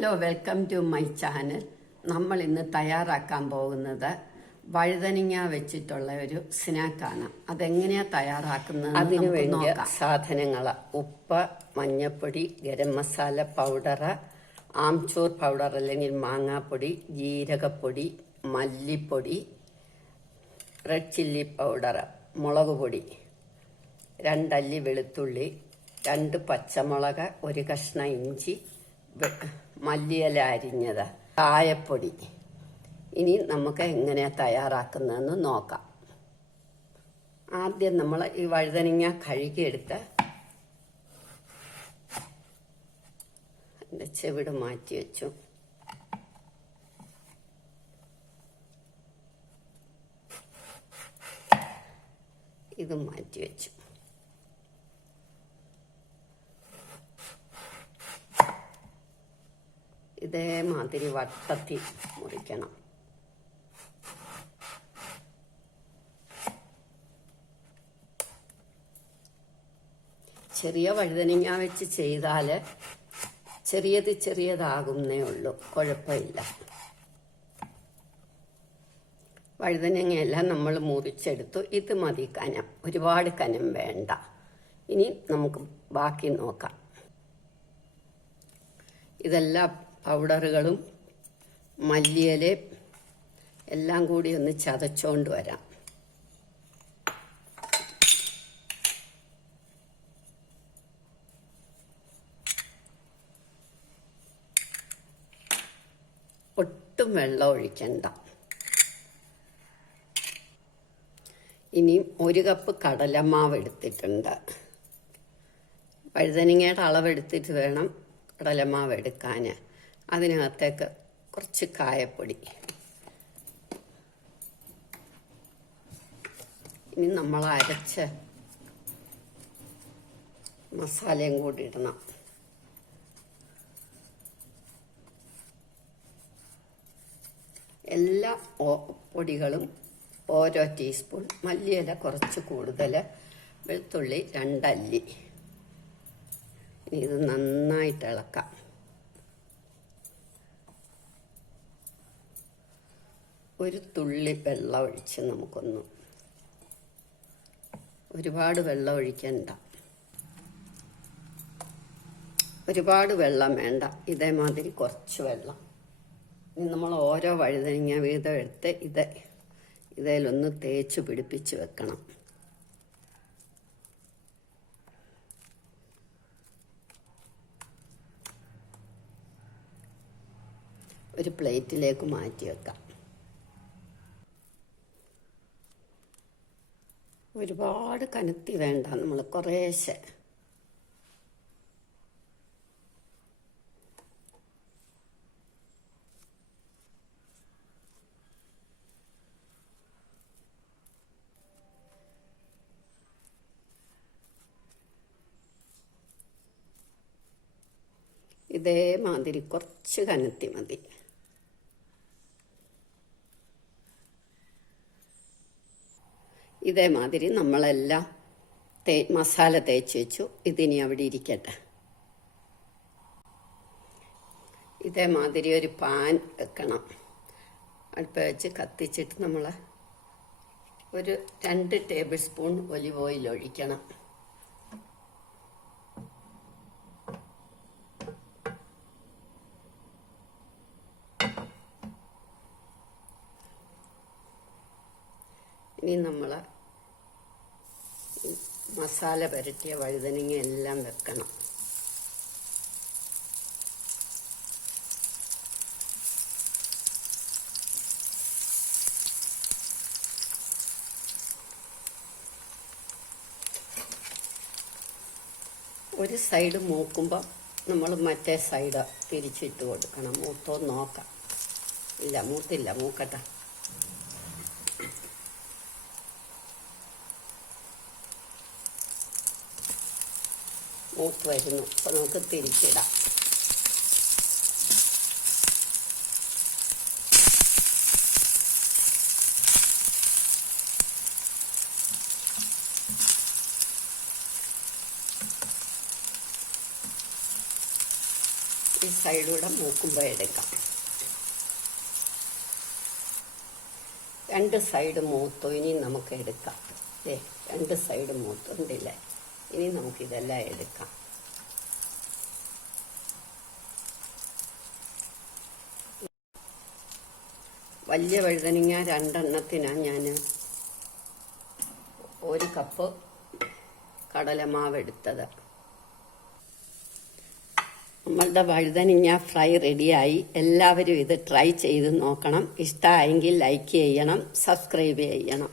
Hello, welcome to my channel. നമ്മൾ ഇന്ന് തയ്യാറാക്കാൻ പോകുന്നത് വഴുതനങ്ങ വെച്ചിട്ടുള്ള ഒരു സ്നാക്കാണ്. അതെങ്ങനെയാണ് തയ്യാറാക്കുന്നത്? അതിനു വേണ്ടിയ സാധനങ്ങൾ: ഉപ്പ്, മഞ്ഞൾപ്പൊടി, ഗരം മസാല പൗഡർ, ആംചൂർ പൗഡർ അല്ലെങ്കിൽ മാങ്ങാപ്പൊടി, ജീരകപ്പൊടി, മല്ലിപ്പൊടി, റെഡ് ചില്ലി പൗഡർ, മുളക് പൊടി, 2 അല്ലി വെളുത്തുള്ളി, 2 പച്ചമുളക്, 1 കഷ്ണം ഇഞ്ചി, മല്ലിയില അരിഞ്ഞത്, കായപ്പൊടി. ഇനി നമുക്ക് എങ്ങനെയാണ് തയ്യാറാക്കുന്നതെന്ന് നോക്കാം. ആദ്യം നമ്മൾ ഈ വഴുതനങ്ങ കഴുകിയെടുത്ത് അതിൻ്റെ ചെവിട് മാറ്റി വെച്ചു. ഇത് മാറ്റി വെച്ചു. ഇതേമാതിരി വട്ടത്തിൽ മുറിക്കണം. ചെറിയ വഴുതനങ്ങ വെച്ച് ചെയ്താൽ ചെറിയതാകുന്നേ ഉള്ളൂ, കുഴപ്പമില്ല. വഴുതനങ്ങയെല്ലാം നമ്മൾ മുറിച്ചെടുത്തു. ഇത് മതി കനം, ഒരുപാട് കനം വേണ്ട. ഇനി നമുക്ക് ബാക്കി നോക്കാം. ഇതെല്ലാം പൗഡറുകളും മല്ലിയിലയും എല്ലാം കൂടി ഒന്ന് ചതച്ചോണ്ട് വരാം. ഒട്ടും വെള്ളം ഒഴിക്കണ്ട. ഇനി 1 കപ്പ് കടലമാവ് എടുത്തിട്ടുണ്ട്. വഴുതനങ്ങയുടെ അളവെടുത്തിട്ട് വേണം കടലമാവ് എടുക്കാൻ. അതിനകത്തേക്ക് കുറച്ച് കായപ്പൊടി. ഇനി നമ്മൾ അരച്ച മസാലയും കൂടി ഇടണം. എല്ലാ പൊടികളും ഓരോ ടീസ്പൂൺ, മല്ലിയില കുറച്ച് കൂടുതൽ, വെളുത്തുള്ളി 2 അല്ലി. ഇനി ഇത് നന്നായിട്ട് ഇളക്കാം. ഒരു തുള്ളി വെള്ളം ഒഴിച്ച് നമുക്കൊന്ന്, ഒരുപാട് വെള്ളം ഒഴിക്കണ്ട, ഒരുപാട് വെള്ളം വേണ്ട, ഇതേമാതിരി കുറച്ച് വെള്ളം. ഇനി നമ്മൾ ഓരോ വഴുതനങ്ങ വീതം എടുത്ത് ഇതിലൊന്ന് തേച്ച് പിടിപ്പിച്ച് വെക്കണം. ഒരു പ്ലേറ്റിലേക്ക് മാറ്റി വെക്കാം. ഒരുപാട് കനത്തി വേണ്ട, നമ്മൾ കുറേശ്ശെ. ഇതേമാതിരി കുറച്ച് കനത്തി മതി. ഇതേമാതിരി നമ്മളെല്ലാം മസാല തേച്ച് വെച്ചു. ഇതിനി അവിടെ ഇരിക്കട്ടെ. ഇതേമാതിരി ഒരു പാൻ വെക്കണം. അടുപ്പ് വെച്ച് കത്തിച്ചിട്ട് നമ്മൾ ഒരു 2 ടേബിൾ സ്പൂൺ ഒലിവ് ഓയിൽ ഒഴിക്കണം. ഇനി നമ്മൾ മസാല പുരട്ടിയ വഴുതനങ്ങ എല്ലാം വെക്കണം. ഒരു സൈഡ് മൂക്കുമ്പോൾ നമ്മൾ മറ്റേ സൈഡ് തിരിച്ചിട്ട് കൊടുക്കണം. മൂത്തോ നോക്കാം. ഇല്ല, മൂത്തില്ല, മൂക്കട്ടെ. മൂത്ത് വരുന്നു. അപ്പോൾ നമുക്ക് തിരിച്ചിടാം. സൈഡൂടെ മൂക്കുമ്പോൾ എടുക്കാം. 2 സൈഡ് മൂത്തു. ഇനി നമുക്ക് എടുക്കാം. 2 സൈഡ് മൂത്തുണ്ടില്ലേ? ഇനി നമുക്കിതെല്ലാം എടുക്കാം. വലിയ വഴുതനങ്ങ 2 എണ്ണത്തിനാണ് ഞാൻ 1 കപ്പ് കടലമാവ് എടുത്തത്. നമ്മളുടെ വഴുതനങ്ങ ഫ്രൈ റെഡിയായി. എല്ലാവരും ഇത് ട്രൈ ചെയ്ത് നോക്കണം. ഇഷ്ടമായെങ്കിൽ ലൈക്ക് ചെയ്യണം, സബ്സ്ക്രൈബ് ചെയ്യണം.